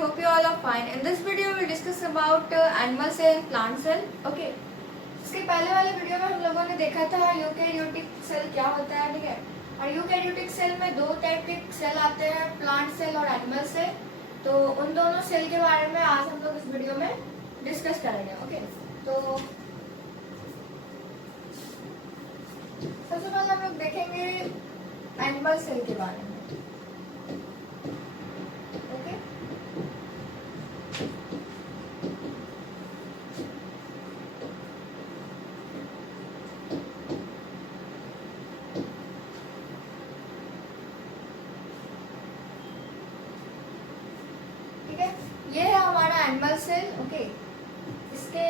hope you all are fine. In this video we'll discuss about animal cell and plant cell. Okay. इसके पहले वाले video में हम लोगों ने देखा था यूकैरियोटिक सेल क्या होता है, ठीक है। और यूकैरियोटिक सेल में दो टाइप के सेल आते हैं, प्लांट सेल और एनिमल सेल। तो उन दोनों सेल के बारे में आज हम लोग इस वीडियो में डिस्कस करेंगे। ओके, तो सबसे पहले हम लोग देखेंगे एनिमल सेल के बारे में। ओके, ठीक है, ये है हमारा एनिमल सेल। ओके, इसके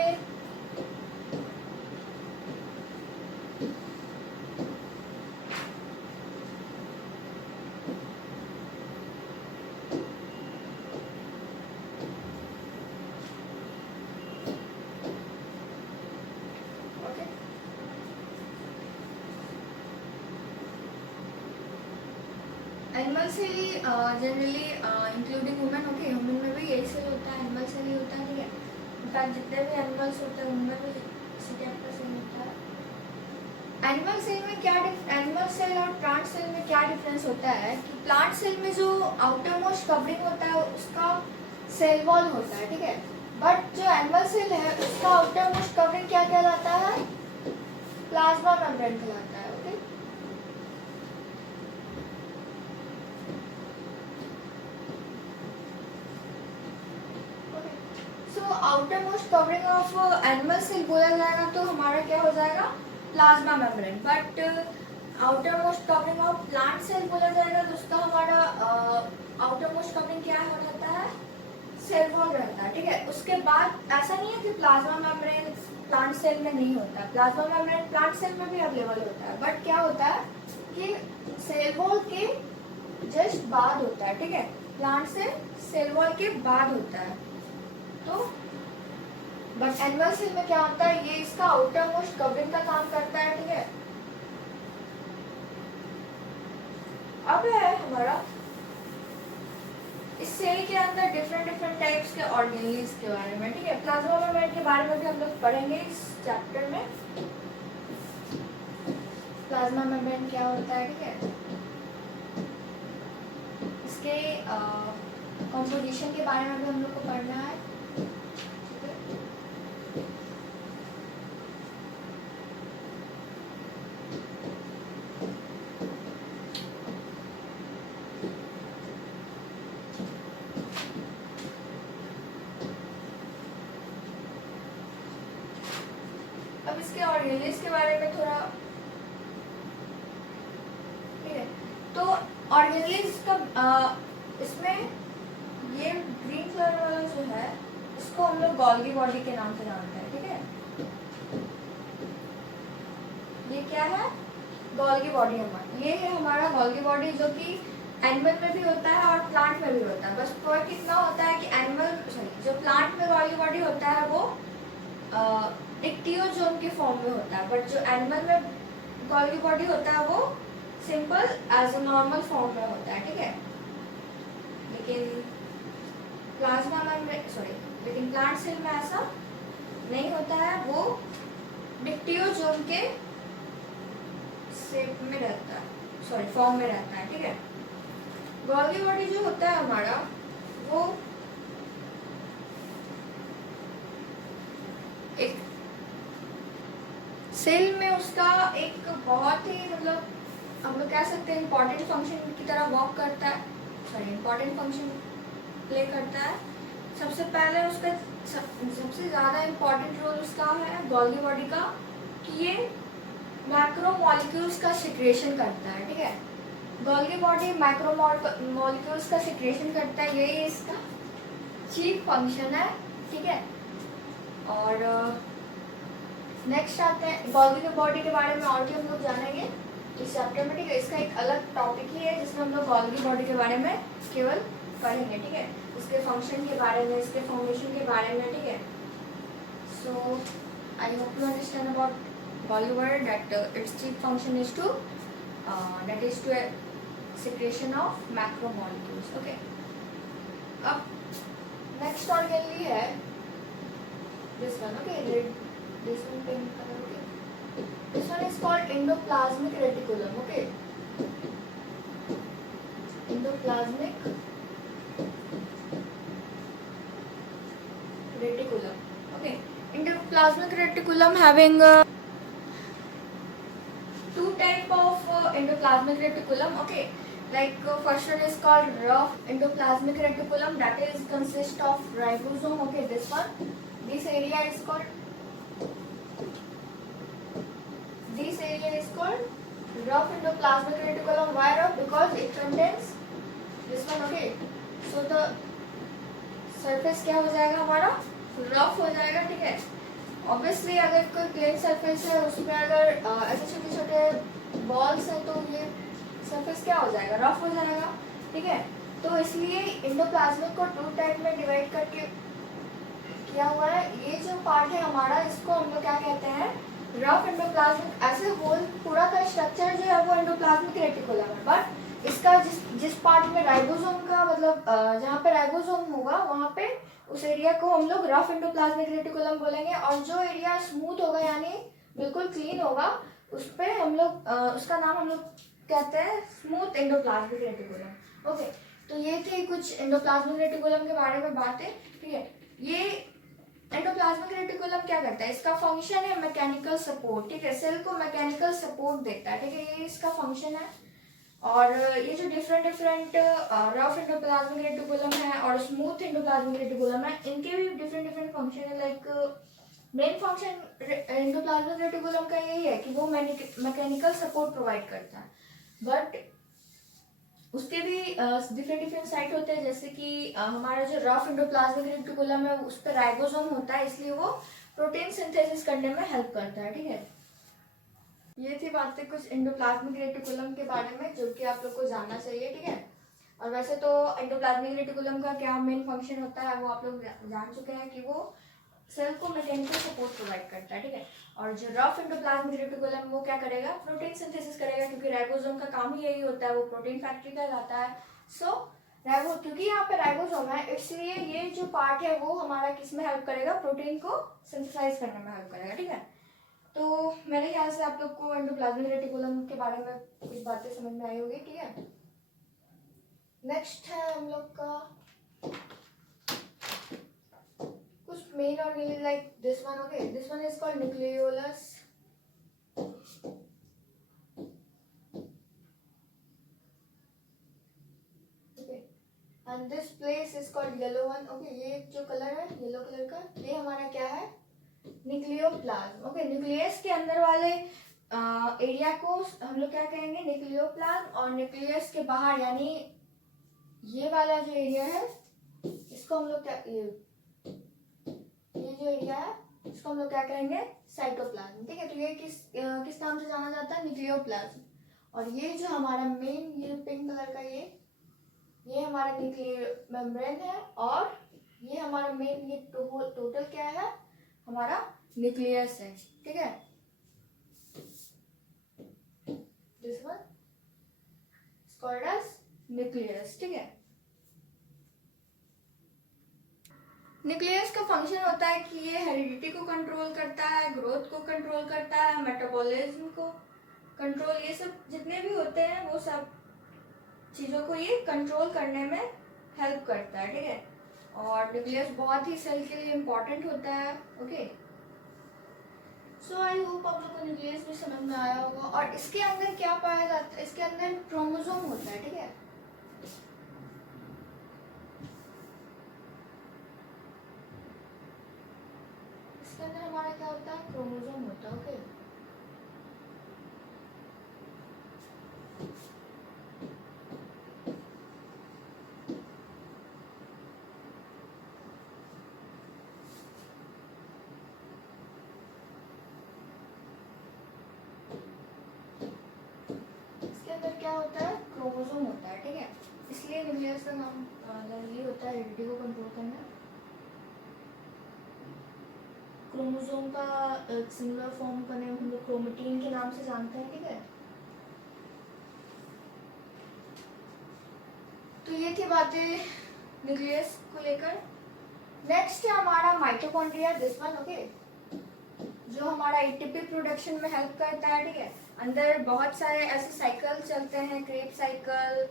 animal cell generally including human. Okay, human में भी यही सेल होता है, एनिमल सेल ही होता है, ठीक है। इनफैक्ट जितने भी एनिमल्स होते हैं उनमें भी इसी टाइप का सेल होता है। एनिमल सेल में क्या एनिमल सेल और प्लांट सेल में क्या डिफरेंस होता है कि प्लांट सेल में जो आउटर मोस्ट कवरिंग होता है उसका सेल वॉल होता है, ठीक है। बट जो एनिमल सेल है उसका आउटर मोस्ट कवरिंग क्या कहलाता है? प्लाज्मा मेम्ब्रेन कहलाता है। Okay, outermost covering of animal cell बोला जाएगा तो हमारा क्या हो जाएगा? Plasma membrane. But outermost covering of plant cell बोला जाएगा तो उसका हमारा आउटर मोस्ट कवरिंग क्या हो रहता है? सेल वॉल रहता है, ठीक है। उसके बाद ऐसा नहीं है कि प्लाज्मा मेम्ब्रेन प्लांट सेल में नहीं होता, प्लाज्मा मेम्ब्रेन प्लांट सेल में भी अवेलेबल होता है। बट क्या होता है कि सेल वॉल के जस्ट बाद होता है, ठीक है। प्लांट से सेल वॉल के बाद होता है। तो बट एनिमल सेल में क्या होता है, ये इसका आउटर मोस्ट कवरिंग का काम करता है, ठीक है। अब है हमारा इस सेल के अंदर डिफरेंट टाइप्स के ऑर्गेनेल्स के बारे में, ठीक है। प्लाज्मा मेम्ब्रेन के बारे में भी हम लोग पढ़ेंगे इस चैप्टर में। प्लाज्मा मेम्ब्रेन क्या होता है, ठीक है। इसके कंपोजिशन के बारे में भी हम लोग को पढ़ना है। अब इसके ऑर्गेनेल्स के बारे में थोड़ा, ठीक है। तो ऑर्गेनेल्स का इसमें ये ग्रीन कलर वाला जो है इसको हम लोग गोल्गी बॉडी के नाम से जानते हैं, ठीक है। ये क्या है? गोल्गी बॉडी हमारा, ये है हमारा गोल्गी बॉडी जो कि एनिमल में भी होता है और प्लांट में भी होता है। बस फर्क इतना होता है कि जो प्लांट में गोल्गी बॉडी होता है वो डिक्टियोजोम के फॉर्म में होता है, बट जो एनिमल में गोल्गी बॉडी होता है वो simple as a normal form में होता है, ठीक है। लेकिन लेकिन प्लांट सेल में ऐसा नहीं होता है, वो डिक्टियोजोम के शेप में रहता है, फॉर्म में रहता है, ठीक है। गोल्गी बॉडी जो होता है हमारा वो एक सेल में उसका एक बहुत ही मतलब हम लोग कह सकते हैं इम्पोर्टेंट फंक्शन की तरह वर्क करता है, इम्पोर्टेंट फंक्शन प्ले करता है। सबसे पहले उसका सबसे ज़्यादा इम्पोर्टेंट रोल उसका है गोल्गी बॉडी का कि ये मैक्रो मॉलिक्यूल्स का सिक्रेशन करता है, ठीक है। गोल्गी बॉडी मैक्रो मॉलिक्यूल्स का सिक्रेशन करता है, यही इसका चीफ फंक्शन है, ठीक है। और नेक्स्ट आते हैं गोल्गी बॉडी के बारे में और भी हम लोग जानेंगे इस चैप्टर में, ठीक है। इसका एक अलग टॉपिक ही है जिसमें हम लोग गोल्गी बॉडी के बारे में केवल पढ़ेंगे, ठीक है। इसके फंक्शन के बारे में, इसके फॉर्मेशन के बारे में, ठीक है। So I hope you understand about Golgi body that its chief function is to secretion of macromolecules. Okay. अब नेक्स्ट ऑर्गेनली है this one, okay, red, this one pink colour, okay, this one is called endoplasmic reticulum, okay, endoplasmic reticulum, okay, endoplasmic reticulum having two type of endoplasmic reticulum, okay, like first one is called rough endoplasmic reticulum, that is consist of ribosome, okay, this one, this area is called rough endoplasmic reticulum. Why rough? Because it contains this one, okay, so the surface क्या हो जाएगा हमारा, rough हो जाएगा, ठीक है। Obviously अगर कोई प्लेन सरफेस है उसमें अगर ऐसे छोटे छोटे बॉल्स हैं तो ये सरफेस क्या हो जाएगा, रफ हो जाएगा, ठीक है। तो इसलिए एंडोप्लाज्मिक को टू टाइप में डिवाइड करके किया हुआ है। ये जो पार्ट है हमारा, इसको हम लोग क्या कहते हैं, रफ एंडोप्लाज्मिक। ऐसे होल पूरा का स्ट्रक्चर जो है वो एंडोप्लाज्मिक रेटिकुलम है, बट इसका जिस पार्ट में राइबोसोम का मतलब जहाँ पे राइबोसोम होगा वहाँ पे उस एरिया को हम लोग रफ एंडोप्लाज्मिक रेटिकुलम बोलेंगे, और जो एरिया स्मूथ होगा यानी बिल्कुल क्लीन होगा उस पे हम लोग उसका नाम हम लोग कहते हैं स्मूथ एंडोप्लाज्मिक रेटिकुलम, ओके। तो ये थी कुछ एंडोप्लाज्मिक रेटिकुलम के बारे में बातें, ठीक है। ये एंडोप्लाज्मिक रेटिकुलम क्या करता है, इसका फंक्शन है मैकेनिकल सपोर्ट, ठीक है, सेल को मैकेनिकल सपोर्ट देता है, ठीक है, ये इसका फंक्शन है। और ये जो डिफरेंट रफ एंडोप्लाज्मिक रेटिकुलम है और स्मूथ एंडोप्लाज्मिक रेटिकुलम है, इनके भी डिफरेंट फंक्शन है। Like main function endoplasmic reticulum का यही है कि वो मैकेनिकल सपोर्ट प्रोवाइड करता है, बट उसके भी डिफरेंट साइट होते हैं, जैसे कि हमारा जो रफ एंडोप्लाज्मिक रेटिकुलम है उस पर राइबोसोम होता है, इसलिए वो प्रोटीन सिंथेसिस करने में हेल्प करता है, ठीक है। ये थी बातें कुछ एंडोप्लाज्मिक रेटिकुलम के बारे में जो कि आप लोग को जानना चाहिए, ठीक है। और वैसे तो एंडोप्लाज्मिक रेटिकुलम का क्या मेन फंक्शन होता है वो आप लोग जान चुके हैं कि वो सेल को मैकेनिकल सपोर्ट प्रोवाइड करता है, ठीक है। और जो रफ एंडोप्लाज्मिक रेटिकुलम वो क्या करेगा, प्रोटीन सिंथेसिस करेगा, क्योंकि राइबोसोम का काम ही यही होता है, वो प्रोटीन फैक्ट्री कहलाता है। सो क्योंकि यहाँ पे राइबोसोम है इसलिए ये जो पार्ट है वो हमारा किस में हेल्प करेगा, प्रोटीन को सिंथेसाइज करने में हेल्प करेगा, ठीक है। तो मेरे ख्याल से आप लोग को एंडोप्लाज्मिक रेटिकुलम के बारे में कुछ बातें समझ में आई होगी, ठीक है। नेक्स्ट है हम लोग का कुछ main organelle like this one, okay, this one is called nucleolus, okay, and this place is called yellow one, okay. ये जो कलर है येलो कलर का, ये हमारा क्या है, न्यूक्लियोप्लाज्म, ओके। न्यूक्लियस के अंदर वाले एरिया को हम लोग क्या कहेंगे, न्यूक्लियोप्लाज्म। और न्यूक्लियस के बाहर यानी ये वाला जो एरिया है इसको हम लोग क्या, ये जो एरिया है इसको हम लोग क्या कहेंगे, साइटोप्लाज्म, ठीक है। तो ये किस नाम से जाना जाता है, न्यूक्लियोप्लाज्म। और ये जो हमारा मेन ये पिंक कलर का ये हमारा न्यूक्लियर मेम्ब्रेन है, और ये हमारा मेन ये टोटल क्या है, हमारा न्यूक्लियस है, ठीक है। This one is called as nucleus, ठीक है। न्यूक्लियस का फंक्शन होता है कि ये हेरिडिटी को कंट्रोल करता है, ग्रोथ को कंट्रोल करता है, मेटाबॉलिज्म को कंट्रोल, ये सब जितने भी होते हैं वो सब चीज़ों को ये कंट्रोल करने में हेल्प करता है, ठीक है। और न्यूक्लियस बहुत ही सेल के लिए इम्पोर्टेंट होता है, ओके। सो आई होप आप लोग को न्यूक्लियस भी समझ में आया होगा। और इसके अंदर क्या पाया जाता है, इसके अंदर क्रोमोसोम होता है, ठीक है। इसके अंदर हमारा क्या होता है, क्रोमोसोम होता है, ओके। क्या होता है, क्रोमोसोम होता है, ठीक है। इसलिए न्यूक्लियस का नाम ये होता है हेरिडिटी को कंट्रोल करना। क्रोमोसोम का सिंगुलर फॉर्म का नेम हम लोग क्रोमेटिन के नाम से जानते हैं, ठीक है। तो ये थी बातें न्यूक्लियस को लेकर। नेक्स्ट है हमारा माइटोकॉन्ड्रिया, दिस वन, ओके, जो हमारा एटीपी प्रोडक्शन में हेल्प करता है, ठीक है। अंदर बहुत सारे ऐसे साइकिल चलते हैं, Krebs cycle,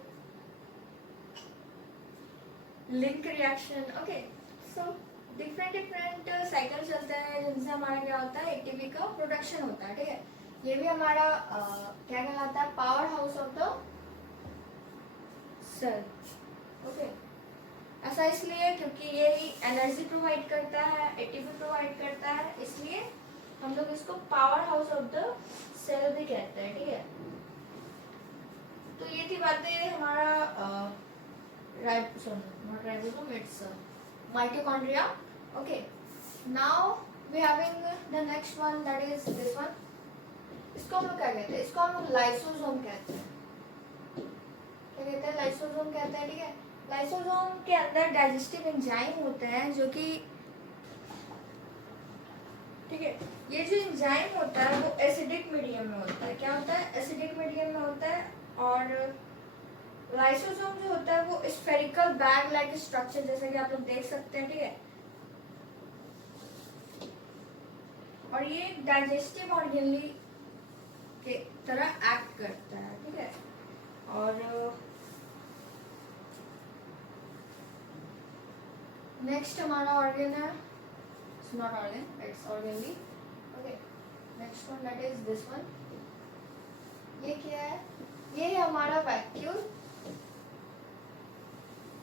link reaction, okay, so different different cycle चलते हैं जिनसे हमारा क्या होता है, एटीपी का प्रोडक्शन होता है, ठीक है। ये भी हमारा क्या कहलाता है, powerhouse of the cell, okay. ऐसा इसलिए क्योंकि ये ही एनर्जी प्रोवाइड करता है, एटीपी प्रोवाइड करता है, इसलिए हम लोग इसको powerhouse of the cell भी कहते हैं, ठीक है। तो ये थी बातें हमारा ribosome, it's mitochondria, okay. Now we having the next one, that is this one. इसको हम लोग क्या कहते हैं, इसको हम लोग लाइसोसोम कहते हैं। क्या कहते हैं, लाइसोसोम कहते हैं, ठीक है। लाइसोसोम के अंदर डाइजेस्टिव एंजाइम होते हैं जो कि, ठीक है, ये जो एंजाइम होता है वो एसिडिक मीडियम में होता है। क्या होता है, एसिडिक मीडियम में होता है। और लाइसोसोम जो होता है वो स्फेरिकल बैग लाइक स्ट्रक्चर, जैसे कि आप लोग देख सकते हैं, ठीक है। और ये डाइजेस्टिव ऑर्गेनली के तरह एक्ट करता है, ठीक है। और नेक्स्ट हमारा ऑर्गन है, it's not organ, it's organelle, okay. Next one, that is this one. ये क्या है, ये है हमारा वैक्यूल।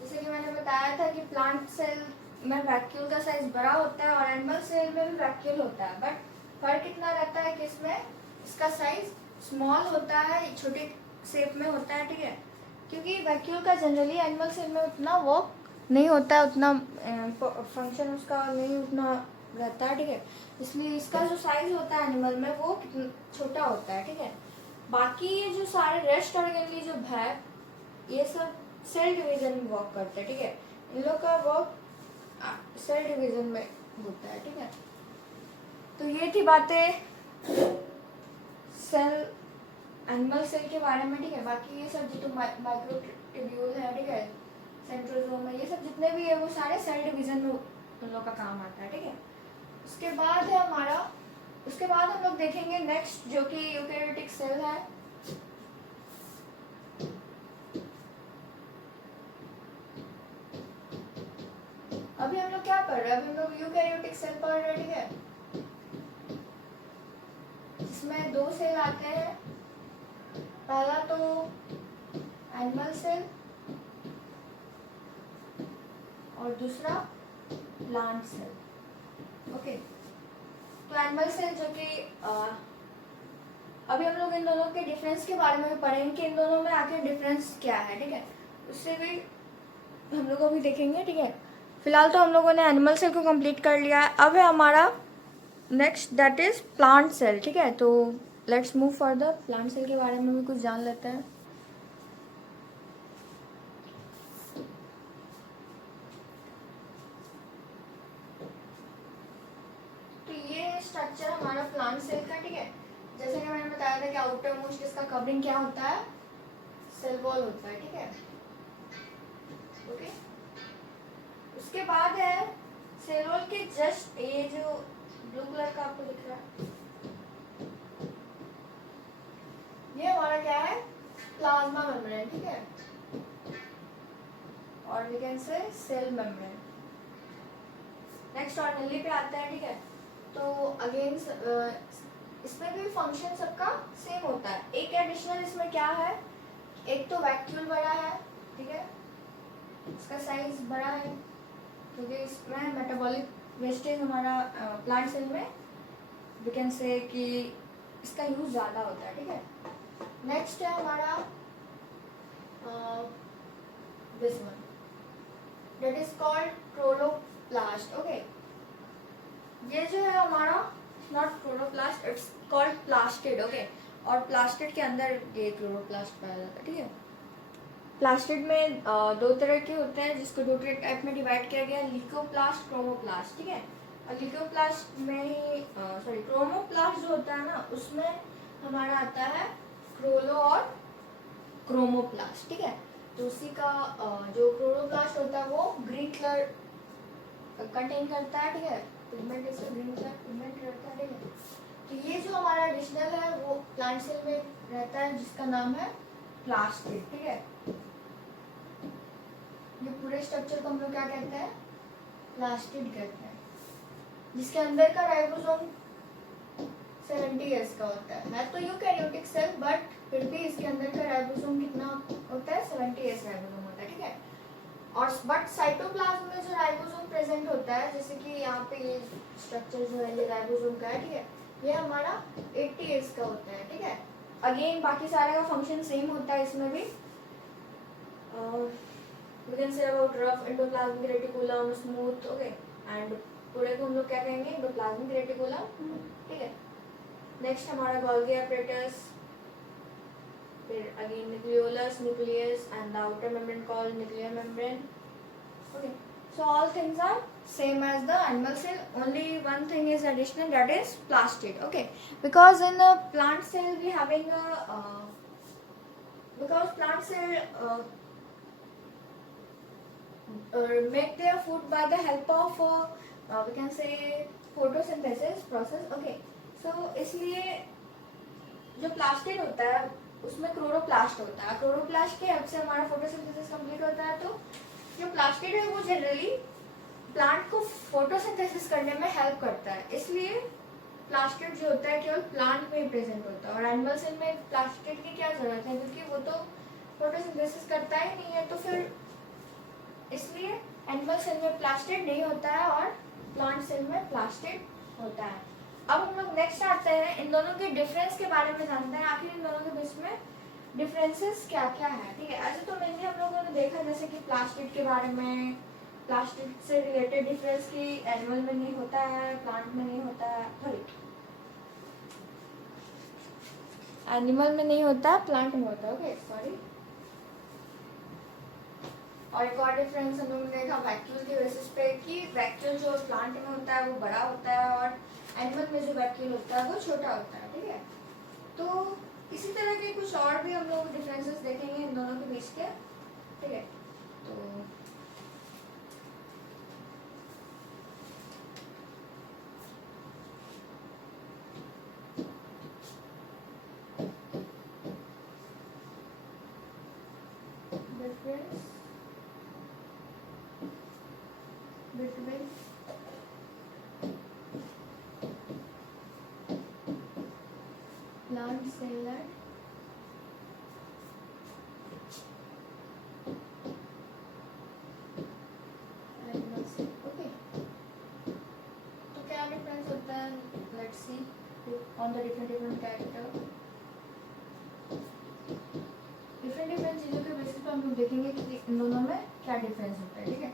जैसे कि मैंने बताया था कि प्लांट सेल में वैक्यूल का साइज बड़ा होता है और एनिमल सेल में भी वैक्यूल होता है, बट फर्क कितना रहता है कि इसमें इसका साइज स्मॉल होता है, छोटे शेप में होता है, ठीक है। क्योंकि वैक्यूल का जनरली एनिमल सेल में उतना वर्क नहीं होता है, उतना फंक्शन उसका नहीं उतना रहता है, ठीक है। इसलिए इसका जो साइज होता है एनिमल में वो छोटा होता है, ठीक है। बाकी ये जो सारे रेस्ट ऑर्गेनली जो है, ये सब सेल डिवीजन में वर्क करते हैं, ठीक है। इन लोग का वर्क सेल डिवीजन में होता है, ठीक है। तो ये थी बातें सेल, एनिमल सेल के बारे में, ठीक है। बाकी ये सब जो माइक्रोट्यूब्यूल है, ठीक है, सेंट्रोसोम है, ये सब जितने भी है वो सारे सेल डिवीजन में उन लोग का काम आता है, ठीक है। उसके बाद है हमारा, उसके बाद हम लोग देखेंगे नेक्स्ट जो कि यूकेरियोटिक सेल है। अभी हम लोग क्या पढ़ रहे हैं, अभी हम लोग यूकेरियोटिक सेल पढ़ रहे हैं, ठीक है। इसमें दो सेल आते हैं, पहला तो एनिमल सेल और दूसरा प्लांट सेल, ओके। तो एनिमल सेल जो कि अभी हम लोग इन दोनों के डिफरेंस के बारे में भी पढ़ेंगे कि इन दोनों में आखिर डिफरेंस क्या है, ठीक है। उससे भी हम लोग अभी देखेंगे, ठीक है। फिलहाल तो हम लोगों ने एनिमल सेल को कंप्लीट कर लिया है। अब है हमारा next, that is plant cell, ठीक है। तो let's move further, plant cell के बारे में भी कुछ जान लेते हैं। तो ये स्ट्रक्चर हमारा प्लांट सेल का, ठीक है। जैसे कि मैंने बताया था कि आउटर मोस्ट इसका कवरिंग क्या होता है, सेल वॉल होता है, ठीक है, ओके। उसके बाद है सेल वॉल के जस्ट, ये जो ब्लू कलर का आपको दिख रहा है, ये हमारा क्या है, प्लाज्मा मेम्ब्रेन, ठीक है, और we can say cell membrane. Next organelle पे आता है, ठीक है। तो अगेन इसमें भी फंक्शन सबका सेम होता है। एक एडिशनल इसमें क्या है, एक तो वैक्यूल बड़ा है, ठीक है, इसका साइज बड़ा है क्योंकि इसमें मेटाबॉलिक वेस्टेज हमारा प्लांट सेल में वी कैन से कि इसका यूज ज़्यादा होता है, ठीक है। नेक्स्ट है हमारा this one, that is called chloroplast, okay. ये जो है हमारा not chloroplast, it's called plastid, okay. और प्लास्टिड के अंदर ये क्लोरोप्लास्ट पाया जाता है, ठीक है। प्लास्टिड में दो तरह के होते हैं जिसको दो टाइप में डिवाइड किया गया है, ल्यूकोप्लास्ट, क्रोमोप्लास्ट, ठीक है। और ल्यूकोप्लास्ट में ही क्रोमोप्लास्ट जो होता है ना, उसमें हमारा आता है क्रोलो और क्रोमोप्लास्ट, ठीक है। तो उसी का जो क्लोरोप्लास्ट होता है वो ग्रीन कलर कंटेन करता है, ठीक है। पिगमेंट इसका ग्रीन कलर पिगमेंट रहता है, ठीक है। तो ये जो हमारा एडिशनल है वो प्लांट सेल में रहता है जिसका नाम है प्लास्टिड, ठीक है। ये पूरे स्ट्रक्चर को हम लोग क्या कहते हैं, प्लास्टिड कहते हैं, जिसके अंदर का राइबोसोम 70 years का होता है तो यूकैरियोटिक सेल, बट फिर भी इसके अंदर का राइबोसोम कितना होता है, 70 years राइबोसोम होता है, ठीक है। और बट साइटोप्लाज्म में जो राइबोसोम प्रेजेंट होता है, जैसे कि यहाँ पे ये स्ट्रक्चर जो है ये राइबोसोम का है, ठीक है, ये हमारा 80 years का होता है, ठीक है। अगेन बाकी सारे का फंक्शन सेम होता है इसमें भी। We can say about rough endoplasmic reticulum, smooth, okay, and पूरे को हम लोग क्या कहेंगे, एंडोप्लाज्मिक रेटिकुलम, ठीक है। नेक्स्ट हमारा गोल्गी एपरेटस, फिर again nucleolus, nucleus and the outer membrane called nuclear membrane, okay. So all things are same as the animal cell, only one thing is additional, that is plastid, okay. Because in a plant cell we having a because plant cell make their food by the help of we can say photosynthesis process, okay. So इसलिए जो plastid होता है उसमें chloroplast होता है, chloroplast के help से हमारा फोटोसिंथेसिस कंप्लीट होता है। तो जो प्लास्टिड है वो जनरली प्लांट को फोटोसिंथेसिस करने में हेल्प करता है, इसलिए प्लास्टिड जो होता है केवल प्लांट में ही प्रेजेंट होता है। और एनिमल सेल में प्लास्टिड की क्या जरूरत है, क्योंकि वो तो फोटोसिंथेसिस करता ही नहीं है, तो फिर इसलिए एनिमल सेल में प्लास्टिड नहीं होता है और प्लांट सेल में प्लास्टिड होता है। अब हम लोग नेक्स्ट आते हैं, इन दोनों के डिफरेंस के बारे में जानते हैं, आखिर इन दोनों के बीच में डिफरेंसेस क्या क्या है, ठीक है। ऐसे तो मेनली हम लोगों ने देखा जैसे कि प्लास्टिड के बारे में, प्लास्टिड से रिलेटेड डिफरेंस की एनिमल में नहीं होता है, प्लांट में नहीं होता है, सॉरी एनिमल में नहीं होता है, प्लांट में होता है, ओके सॉरी। और एक और डिफरेंस हम लोगों ने देखा वैक्यूल के बेसिस पे कि वैक्यूल जो प्लांट में होता है वो बड़ा होता है और एनिमल में जो वैक्यूल होता है वो छोटा होता है, ठीक है। तो इसी तरह के कुछ और भी हम लोग डिफरेंसेस देखेंगे इन दोनों के बीच के, ठीक है। तो difference between plant cell and animal cell, okay. तो क्या डिफरेंस होता है, let's see on the different character. Different चीज़ों के बेसिस पर हम लोग देखेंगे कि इन दोनों में क्या डिफरेंस होता है, ठीक है।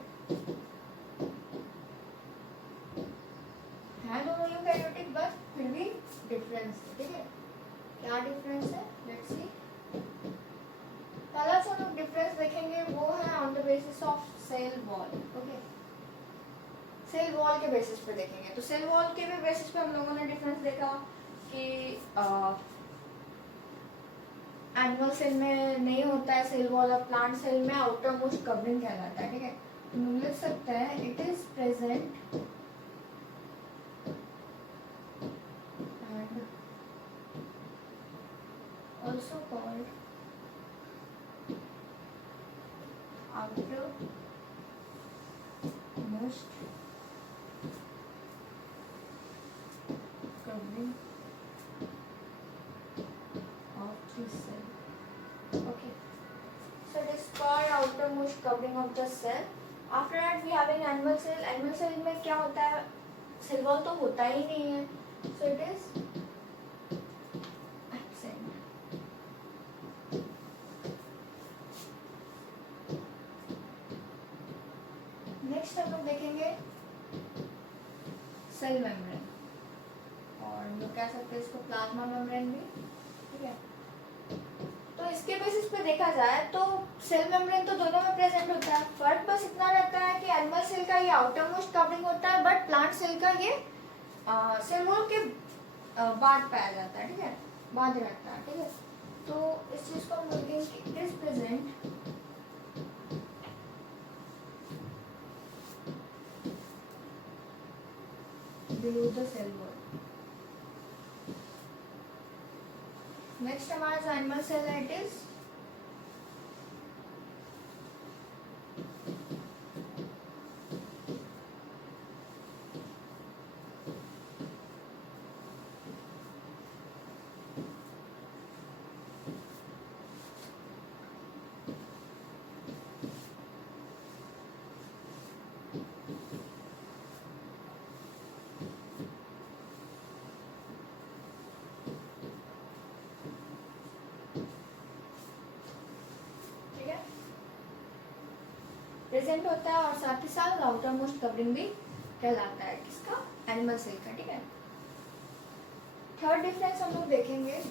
दोनों यूकैरियोटिक बट फिर भी डिफरेंस, ठीक है। क्या डिफरेंस है, लेट्स सी। पहला जो हम लोग डिफरेंस देखेंगे वो है on the basis of cell wall, okay. Cell wall के बेसिस पे देखेंगे, तो सेल वॉल के भी बेसिस पे हम लोगों ने डिफरेंस देखा कि एनिमल सेल में नहीं होता है सेल वॉल, और प्लांट सेल में आउटर मोस्ट कवरिंग कहलाता है, ठीक है। हम लिख सकते हैं it is present and also called outermost covering of the cell, okay. So it is called outermost covering of the cell. After that we have an animal cell. Animal cell में क्या होता है, सेल वॉल तो होता ही नहीं है, so it is next हम लोग देखेंगे सेल मेम्ब्रेन, और हम लोग कह सकते हैं इसको प्लाज्मा मेम्ब्रेन भी, ठीक है। तो इसके बेसिस पे देखा जाए तो सेल मेम्ब्रेन तो दोनों में प्रेजेंट होता है, फर्क बस इतना रहता है कि एनिमल सेल का ये आउटर मोस्ट कवरिंग होता है, बट प्लांट सेल का ये सेल वॉल के बाद पाया जाता है, ठीक है, बाद रहता है, ठीक है। तो इस चीज को हम बोलेंगे कि it is present below the cell wall. Next हमारा जो animal cell है it is प्रेजेंट होता है और साथ ही साथ आउटर मोस्ट कवरिंग भी कहलाता है किसका, एनिमल सेल का। ठीक है, थर्ड डिफरेंस हम लोग देखेंगे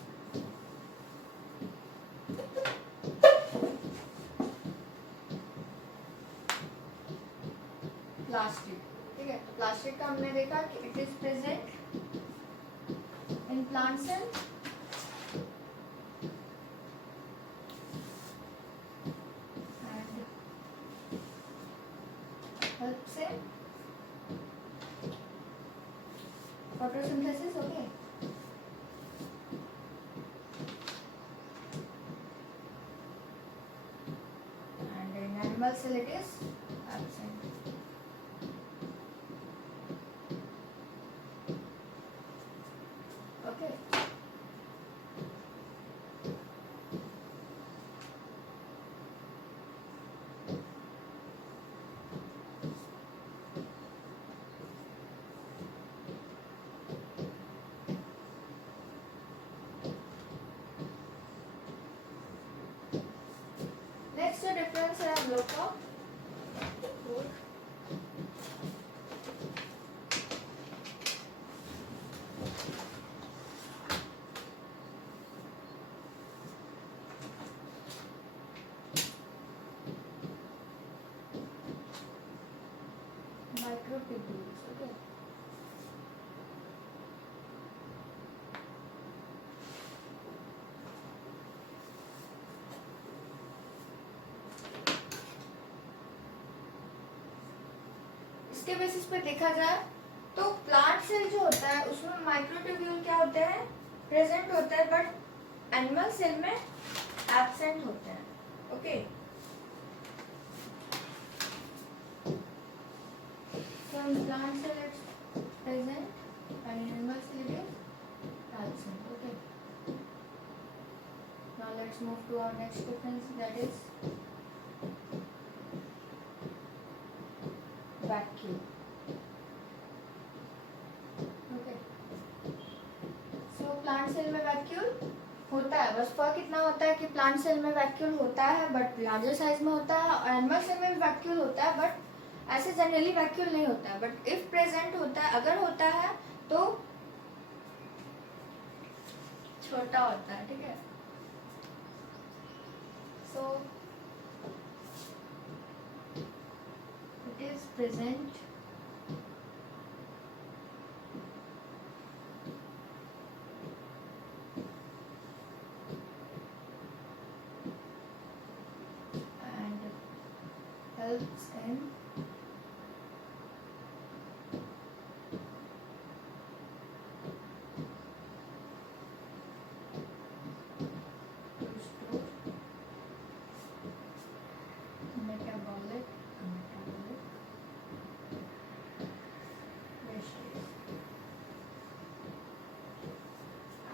प्लास्टिक। ठीक है, तो प्लास्टिक का हमने देखा कि it is present in plant cell से photosynthesis, okay, and in animal cell it is absent. Okay, next जो डिफरेंस है हम लोग का माइक्रोट्यूब्यूल्स। ओके, इसके बेसिस पे देखा जाए तो प्लांट सेल जो होता है उसमें माइक्रोट्यूब्यूल क्या होते हैं, प्रेजेंट होते हैं, बट एनिमल सेल में एब्सेंट होते हैं। Okay, so in plant cell it's present and in animal cell it is absent. Okay, now let's move to our next difference, that is vacuole. Okay, so plant cell में vacuole होता है, बस फर्क इतना होता है कि प्लांट सेल में वैक्यूल होता है बट लार्जर साइज में होता है, और एनिमल सेल में भी वैक्यूल होता है बट ऐसे जनरली वैक्यूल नहीं होता है, बट इफ प्रेजेंट होता है, अगर होता है तो छोटा होता है। ठीक है, so it is present and helps in metabolic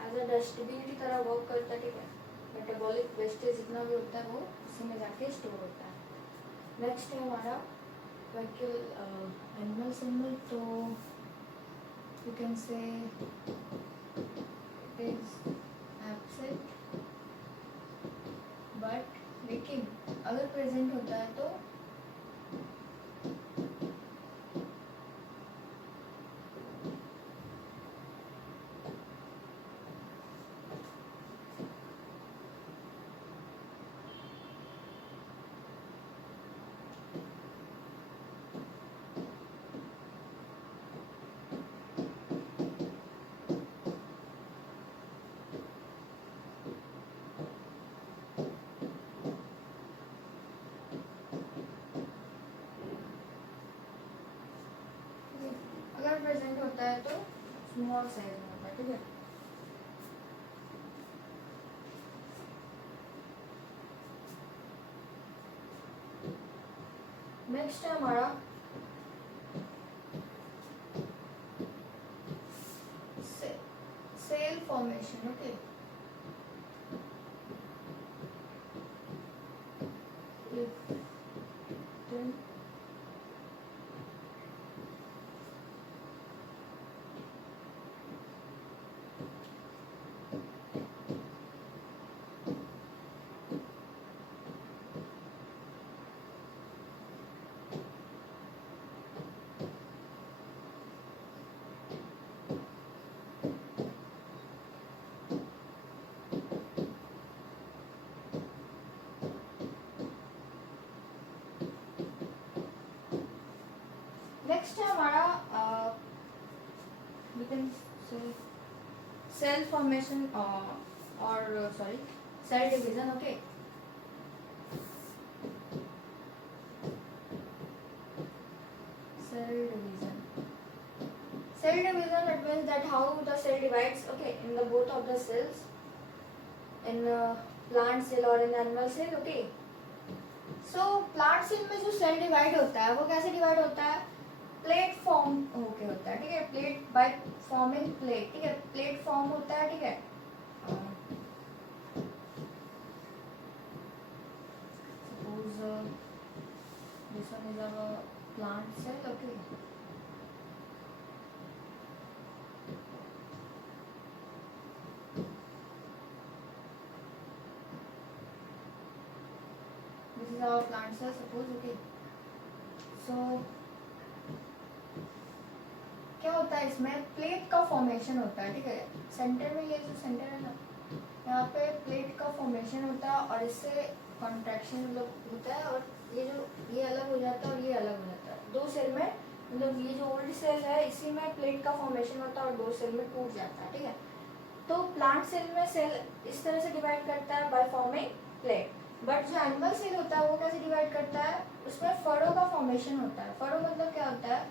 as a dustbin की तरह वर्क करता है। ठीक है, मेटाबॉलिक वेस्टेज जितना भी होता है वो उसी में जाके स्टोर होता है। नेक्स्ट है हमारा वैक्यूल एनिमल सिंबल, तो you can say it is absent, but लेकिन अगर प्रेजेंट होता है तो में प्रेजेंट होता है तो स्मॉल साइज में होता है, ठीक है। नेक्स्ट है हमारा सेल फॉर्मेशन, ओके। नेक्स्ट है हमारा सेल फॉर्मेशन और sorry cell division, okay. Cell division, it means that how the cell divides, okay, in the both of the cells, in plant cell और in animal cell, okay. So plant cell में जो cell divide होता है वो कैसे divide होता है? Plate form होके होता है, ठीक है। प्लेट बाय फॉर्मिंग प्लेट, ठीक है। प्लेट फॉर्म होता है, ठीक है। Suppose this one is our plant cell, okay. This is our plant cell suppose, okay. So क्या होता है इसमें? प्लेट का फॉर्मेशन होता है, ठीक है। सेंटर में ये जो सेंटर है ना, यहाँ पे प्लेट का फॉर्मेशन होता है और इससे कॉन्ट्रैक्शन मतलब होता है और ये अलग हो जाता है और ये अलग हो जाता है। दो सेल में मतलब ये जो ओल्ड सेल है इसी में प्लेट का फॉर्मेशन होता है और दो सेल में टूट जाता है, ठीक है। तो प्लांट सेल में सेल इस तरह से डिवाइड करता है बाय फॉर्मिंग प्लेट। बट जो एनिमल सेल होता है वो कैसे डिवाइड करता है? उसमें फरो का फॉर्मेशन होता है। फरो मतलब क्या होता है?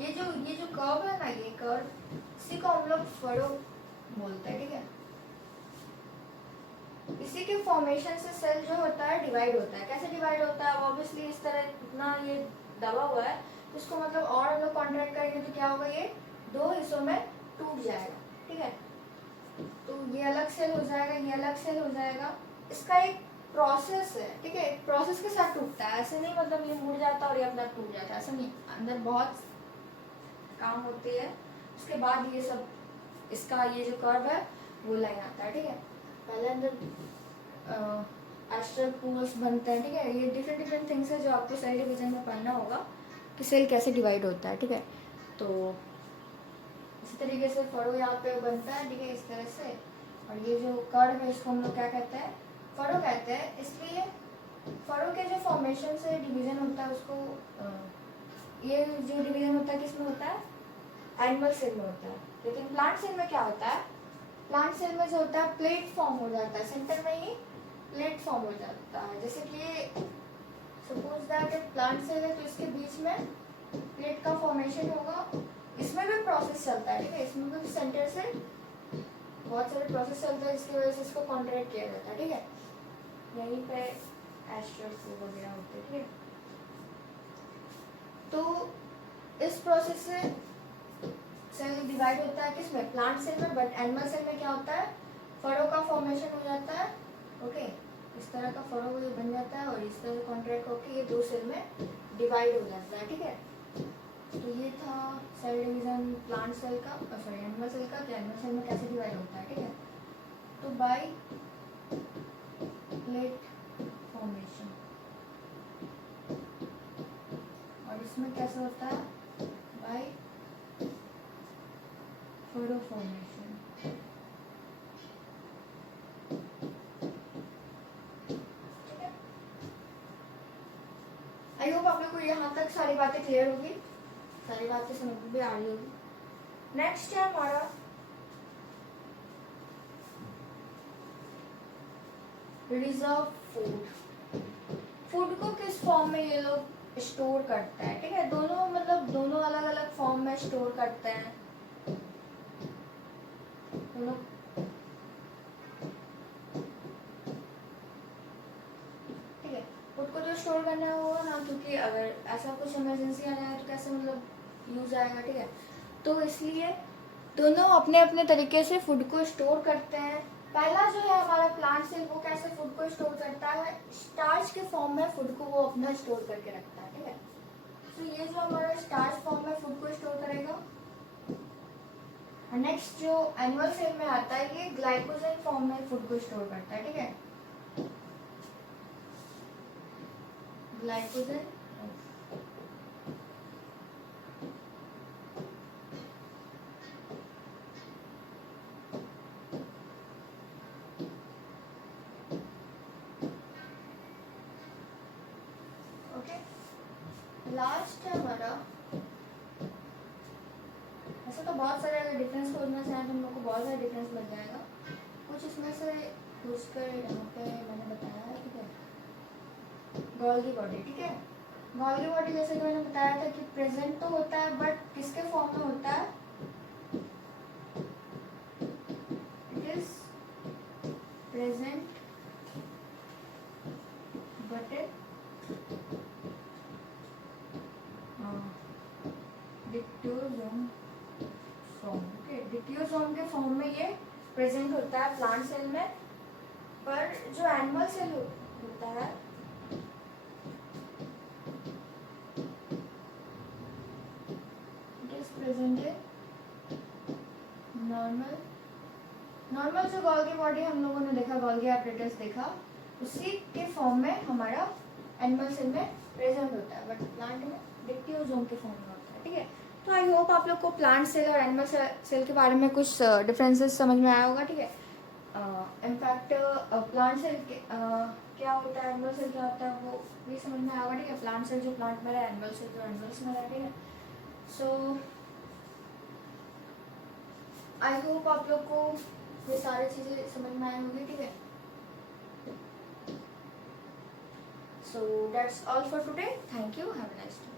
ये जो कर्व है ना, ये कर्व, इसी को हम लोग फरो बोलते हैं, ठीक है। इसी के फॉर्मेशन से सेल जो होता है डिवाइड होता है। कैसे डिवाइड होता है? ऑब्वियसली इस तरह इतना ये दबा हुआ है तो इसको मतलब और हम लोग कॉन्ट्रैक्ट करेंगे तो क्या होगा? ये दो हिस्सों में टूट जाएगा, ठीक है। तो ये अलग सेल हो जाएगा, ये अलग सेल हो जाएगा। इसका एक प्रोसेस है, ठीक है। एक प्रोसेस के साथ टूटता है, ऐसे नहीं मतलब ये मुड़ जाता और ये अपना टूट जाता है, ऐसा नहीं। अंदर बहुत काम होती है, उसके बाद ये सब इसका ये जो कर्व है वो लाइन आता है, ठीक है। पहले अंदर एस्ट्रल पूल्स बनते हैं, ठीक है। ये डिफरेंट थिंग्स है जो आपको सेल डिवीजन में पढ़ना होगा कि सेल कैसे डिवाइड होता है, ठीक है। तो इसी तरीके से फरो यहाँ पे बनता है, ठीक है, इस तरह से। और ये जो कर्व है इसको हम लोग क्या कहते हैं? फरो कहते हैं। इसलिए फरो के जो फॉर्मेशन से डिवीजन होता है उसको ये जो डिवीजन होता है किसमें होता है? एनिमल सेल में होता है। लेकिन प्लांट सेल में क्या होता है? प्लांट सेल में जो होता है प्लेट फॉर्म हो जाता है, सेंटर में ही प्लेट फॉर्म हो जाता है। जैसे कि सपोज दैट एक प्लांट सेल है तो इसके बीच में प्लेट का फॉर्मेशन होगा। इसमें भी प्रोसेस चलता है, ठीक है। इसमें भी सेंटर से बहुत सारे प्रोसेस चलते हैं जिसकी वजह से इसको कॉन्ट्रैक्ट किया जाता है, ठीक है। यहीं पे एस्ट्रल वगैरह होते हैं, ठीक है। तो इस प्रोसेस से सेल डिवाइड होता है किसमें? प्लांट सेल में। बट एनिमल सेल में क्या होता है? फरो का फॉर्मेशन हो जाता है, ओके। इस तरह का फरो बन जाता है और इस तरह से कॉन्ट्रैक्ट होकर ये दो सेल में डिवाइड हो जाता है, ठीक है। तो ये था सेल डिवीजन प्लांट सेल का, सॉरी एनिमल सेल का, कि एनिमल सेल में कैसे डिवाइड होता है, ठीक है। तो बाय प्लेट फॉर्मेशन। और इसमें कैसे होता है? By furrow formation. I I hope आप लोग को यहाँ तक सारी बातें क्लियर होगी, सारी बातें समझ में भी आ रही होगी। नेक्स्ट है हमारा रिजर्व फूड। फूड को किस फॉर्म में ये लोग स्टोर करते हैं, ठीक है। दोनों मतलब दोनों अलग अलग फॉर्म में स्टोर करते हैं दोनों। ठीक है, फूड को जो स्टोर करना होगा ना, क्योंकि अगर ऐसा कुछ इमरजेंसी आ जाए तो कैसे मतलब यूज आएगा, ठीक है। तो इसलिए दोनों अपने अपने तरीके से फूड को स्टोर करते हैं। पहला जो है हमारा प्लांट सेल, वो कैसे फूड को स्टोर करता है, स्टार्च के फॉर्म में फूड को वो अपना स्टोर करके रखता है, ठीक है। तो ये जो हमारा स्टार्च फॉर्म में फूड को स्टोर करेगा। नेक्स्ट जो एनिमल सेल में आता है, ये ग्लाइकोजन फॉर्म में फूड को स्टोर करता है, ठीक है। ग्लाइकोजन लास्ट है हमारा। ऐसा तो बहुत सारे, अगर डिफरेंस खोजना चाहें तो हम लोग को बहुत सारे डिफरेंस मिल जाएगा। कुछ इसमें से खोज कर यहाँ पे मैंने बताया है, ठीक है। गोल्गी बॉडी, ठीक है। गोल्गी बॉडी जैसे कि मैंने बताया था कि प्रेजेंट तो होता है, बट किसके फॉर्म में होता है, it is present but dictyosome form, okay. Dictyosome के फॉर्म में ये प्रेजेंट होता है प्लांट सेल में, पर जो एनिमल सेल होता है it is present in normal जो गोल्गी बॉडी हम लोगों ने देखा, गोल्गी एपरेटस देखा, उसी के फॉर्म में हमारा एनिमल सेल में प्रेजेंट होता है, बट प्लांट में डिक्टियोसोम के फॉर्म में होता है, ठीक है। तो आई होप आप लोग को प्लांट सेल और एनिमल सेल के बारे में कुछ डिफरेंसेस समझ में आया होगा, ठीक है। इनफैक्ट प्लांट सेल क्या होता है, एनिमल सेल क्या होता है, वो भी समझ में आया होगा, ठीक है। प्लांट सेल जो प्लांट में रहा, एनिमल सेल जो एनिमल्स में रहा, ठीक है। सो आई होप आप लोग को ये सारी चीज़ें समझ में आई होंगी, ठीक है। So that's all for today, thank you, have a nice day.